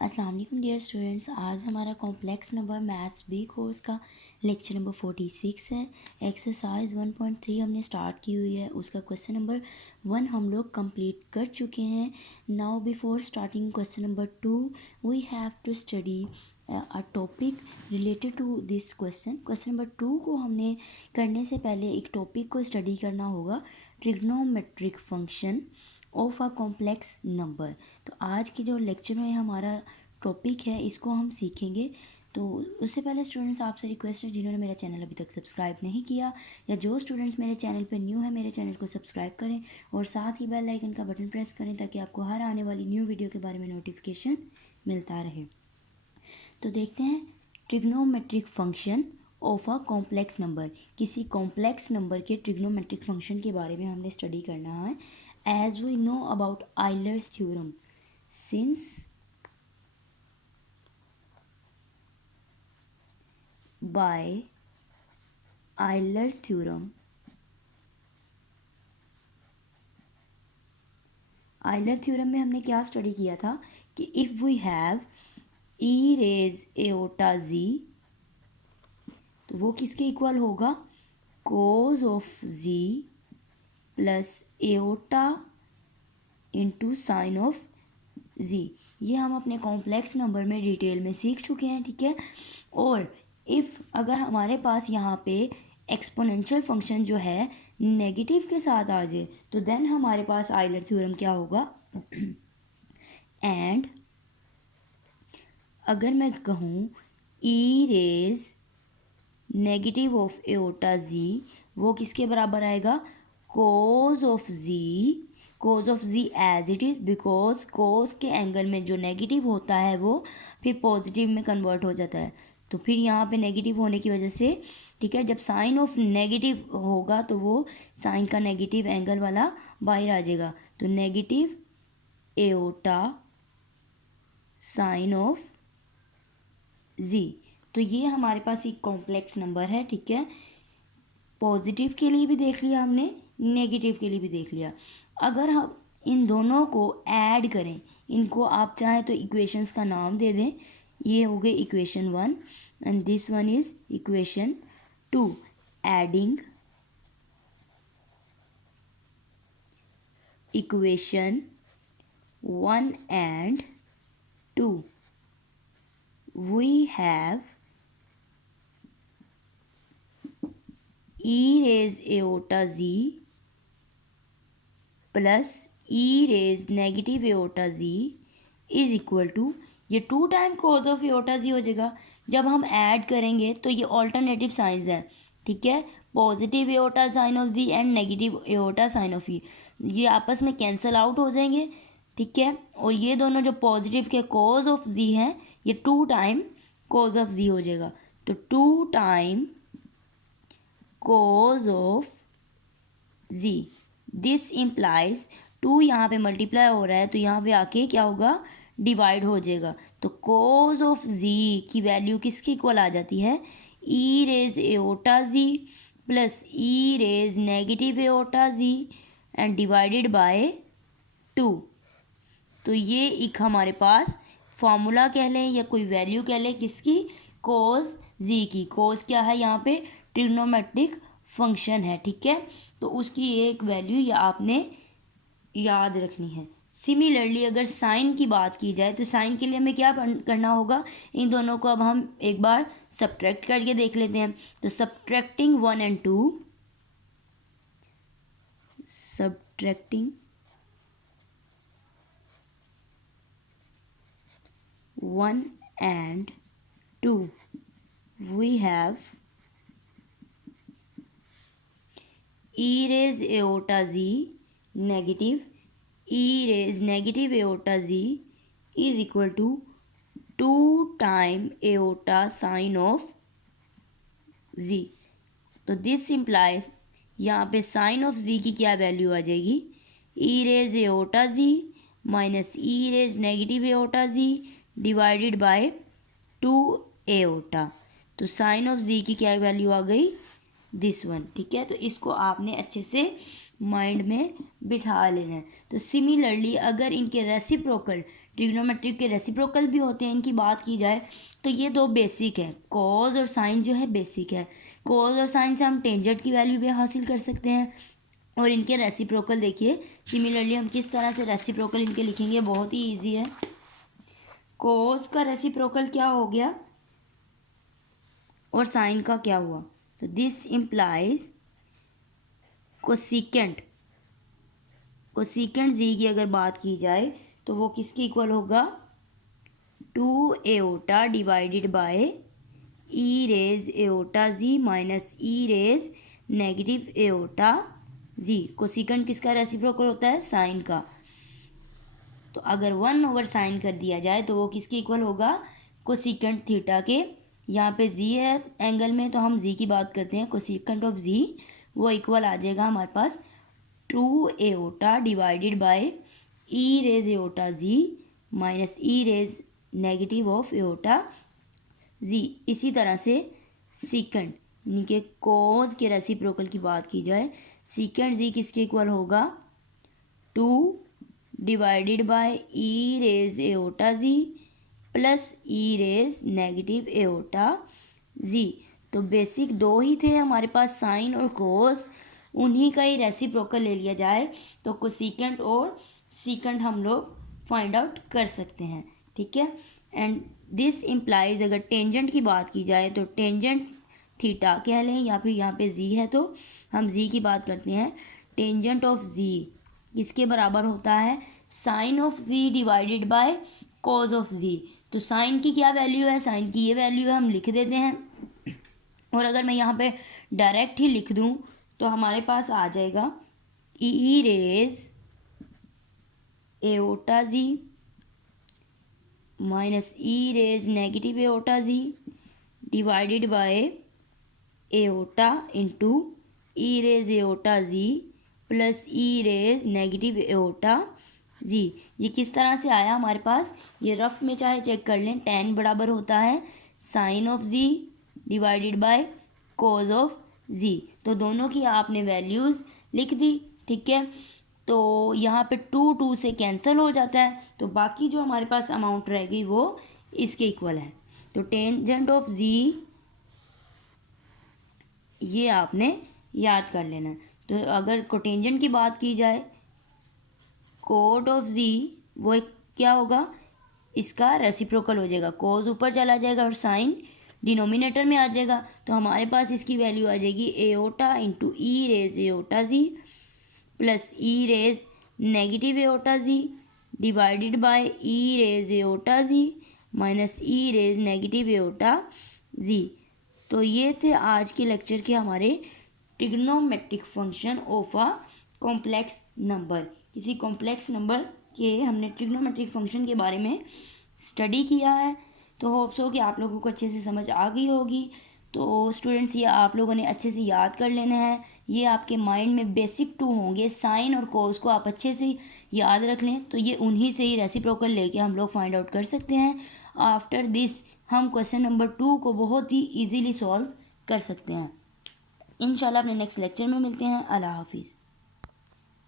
अस्सलाम वालेकुम dear students. आज हमारा complex number maths B course का लेक्चर नंबर 46 है। एक्सरसाइज 1.3 हमने स्टार्ट की हुई है, उसका क्वेश्चन नंबर 1 हम लोग कंप्लीट कर चुके हैं। Now before starting question number 2 we have to study a topic related to this question number 2 को हमने करने से पहले एक टॉपिक को स्टडी करना होगा, trigonometric function of a complex number. तो आज के जो लेक्चर में हमारा टॉपिक है इसको हम सीखेंगे। तो उससे पहले स्टूडेंट्स आपसे रिक्वेस्ट है, जिन्होंने मेरा चैनल अभी तक सब्सक्राइब नहीं किया या जो स्टूडेंट्स मेरे चैनल पर न्यू है, मेरे चैनल को सब्सक्राइब करें और साथ ही बेल आइकन का बटन प्रेस करें ताकि आपको हर आने वाली न्यू वीडियो के बारे में नोटिफिकेशन मिलता रहे। तो देखते हैं trigonometric function of a complex number. किसी कॉम्प्लेक्स नंबर के ट्रिग्नोमेट्रिक फंक्शन के बारे में हमने स्टडी करना है। As we know about Euler's theorem, since by Euler's theorem, Euler theorem में हमने क्या स्टडी किया था कि if we have e raise iota z, तो वो किसके इक्वल होगा, cos of z plus iota into sine of z. ये हम अपने कॉम्प्लेक्स नंबर में डिटेल में सीख चुके हैं, ठीक है। और इफ़ अगर हमारे पास यहाँ पे एक्सपोनेंशियल फंक्शन जो है नेगेटिव के साथ आ जाए तो देन हमारे पास आइलर थ्योरम क्या होगा। एंड अगर मैं कहूँ e raise negative of iota z, वो किसके बराबर आएगा, cos of z, cos of z as it is, because cos के एंगल में जो नेगेटिव होता है वो फिर पॉजिटिव में कन्वर्ट हो जाता है। तो फिर यहाँ पे नेगेटिव होने की वजह से, ठीक है, जब साइन ऑफ नेगेटिव होगा तो वो साइन का नेगेटिव एंगल वाला बाहर आ जाएगा। तो negative iota sine of z. तो ये हमारे पास एक कॉम्प्लेक्स नंबर है, ठीक है। पॉजिटिव के लिए भी देख लिया हमने, नेगेटिव के लिए भी देख लिया। अगर हम इन दोनों को ऐड करें, इनको आप चाहें तो इक्वेशंस का नाम दे दें। ये हो गई equation 1 and this one is equation 2। Adding equation 1 and 2 we have e raised aorta z plus e raise negative iota z is equal to, ये 2 time cos of iota z हो जाएगा। जब हम ऐड करेंगे तो ये ऑल्टरनेटिव साइंस है, ठीक है। Positive iota sine of z and negative iota sine of e, ये आपस में कैंसल आउट हो जाएंगे, ठीक है। और ये दोनों जो पॉजिटिव के कोज ऑफ जी हैं, ये 2 टाइम कोज ऑफ जी हो जाएगा। तो 2 time cos of z, this implies 2 यहाँ पे मल्टीप्लाई हो रहा है तो यहाँ पे आके क्या होगा, डिवाइड हो जाएगा। तो कोज ऑफ जी की वैल्यू किसके इक्वल आ जाती है, e raise iota z plus e raise negative iota z and divided by 2। तो ये एक हमारे पास फॉर्मूला कह लें या कोई वैल्यू कह लें किसकी, कोज जी की। कोज क्या है यहाँ पे, ट्रिग्नोमेट्रिक फंक्शन है, ठीक है। तो उसकी एक वैल्यू या आपने याद रखनी है। सिमिलरली अगर साइन की बात की जाए तो साइन के लिए हमें क्या करना होगा, इन दोनों को अब हम एक बार सब्ट्रैक्ट करके देख लेते हैं। तो subtracting 1 and 2, subtracting 1 and 2 we have e raise aorta z negative e raise negative aorta z is equal to 2 time aorta sin of z। तो दिस इम्प्लाइज यहाँ पे साइन ऑफ z की क्या वैल्यू आ जाएगी, e raise iota z minus e raise negative iota z divided by 2 iota. तो sine of z की क्या वैल्यू आ गई, दिस वन, ठीक है। तो इसको आपने अच्छे से माइंड में बिठा लेना है। तो सिमिलरली अगर इनके रेसिप्रोकल ट्रिग्नोमेट्रिक के रेसिप्रोकल भी होते हैं, इनकी बात की जाए तो ये दो बेसिक है, कॉज और साइन जो है बेसिक है। कॉज और साइन से हम टेंजेंट की वैल्यू भी हासिल कर सकते हैं, और इनके रेसिप्रोकल देखिए सिमिलरली हम किस तरह से रेसिप्रोकल इनके लिखेंगे, बहुत ही ईजी है। कॉज का रेसिप्रोकल क्या हो गया और साइन का क्या हुआ, तो दिस इम्प्लाइज कोसिकेंट जी की अगर बात की जाए तो वो किसके इक्वल होगा, 2 iota divided by e raise iota z minus e raise negative iota z. Cosecant किसका रेसिप्रोकल होता है, साइन का। तो अगर 1/sin कर दिया जाए तो वो किसके इक्वल होगा, कोसिकेंट थीटा के। यहाँ पे जी है एंगल में तो हम जी की बात करते हैं, कोसिकेंट ऑफ जी वो इक्वल आ जाएगा हमारे पास 2 iota divided by e raise iota z minus e raise negative of iota z. इसी तरह से सीकेंट यानी कि कोज के रेसिप्रोकल की बात की जाए, सीकेंट जी किसके इक्वल होगा, 2 divided by e raise iota z plus e raise negative iota z. तो बेसिक दो ही थे हमारे पास, साइन और कोस, उन्हीं का ही रेसिप्रोकल ले लिया जाए तो कोसिकेंट और सीकेंट हम लोग फाइंड आउट कर सकते हैं, ठीक है। एंड दिस इम्प्लाइज अगर टेंजेंट की बात की जाए तो टेंजेंट थीटा कह लें, या फिर यहाँ पे जी है तो हम जी की बात करते हैं। टेंजेंट ऑफ जी किसके बराबर होता है, sine of z divided by cos of z. तो साइन की क्या वैल्यू है, साइन की ये वैल्यू है, हम लिख देते हैं। और अगर मैं यहाँ पे डायरेक्ट ही लिख दूँ तो हमारे पास आ जाएगा e raise iota z minus e raise negative iota z divided by iota into e raise iota z plus e raise negative iota z. ये किस तरह से आया हमारे पास, ये रफ में चाहे चेक कर लें, tan बराबर होता है sine of z divided by cos of z. तो दोनों की आपने वैल्यूज़ लिख दी, ठीक है। तो यहाँ पे 2 से कैंसिल हो जाता है, तो बाकी जो हमारे पास अमाउंट रह गई वो इसके इक्वल है। तो टेंजेंट ऑफ जी ये आपने याद कर लेना। तो अगर कोटेंजेंट की बात की जाए, कोट ऑफ जी वो एक क्या होगा, इसका रेसिप्रोकल हो जाएगा, कोज ऊपर चला जाएगा और साइन डिनोमिनेटर में आ जाएगा। तो हमारे पास इसकी वैल्यू आ जाएगी iota into e raise iota z plus e raise negative iota z divided by e raise iota z minus e raise negative iota z. तो ये थे आज के लेक्चर के हमारे trigonometric function of a complex number. किसी complex number के हमने ट्रिग्नोमेट्रिक फंक्शन के बारे में स्टडी किया है। तो होप्स हो कि आप लोगों को अच्छे से समझ आ गई होगी। तो स्टूडेंट्स ये आप लोगों ने अच्छे से याद कर लेना है, ये आपके माइंड में बेसिक 2 होंगे। साइन और कोस को आप अच्छे से याद रख लें तो ये उन्हीं से ही रेसिप्रोकल लेके हम लोग फाइंड आउट कर सकते हैं। आफ्टर दिस हम क्वेश्चन नंबर 2 को बहुत ही ईजीली सॉल्व कर सकते हैं। इंशाल्लाह अपने नेक्स्ट लेक्चर में मिलते हैं। अल्लाह हाफिज़।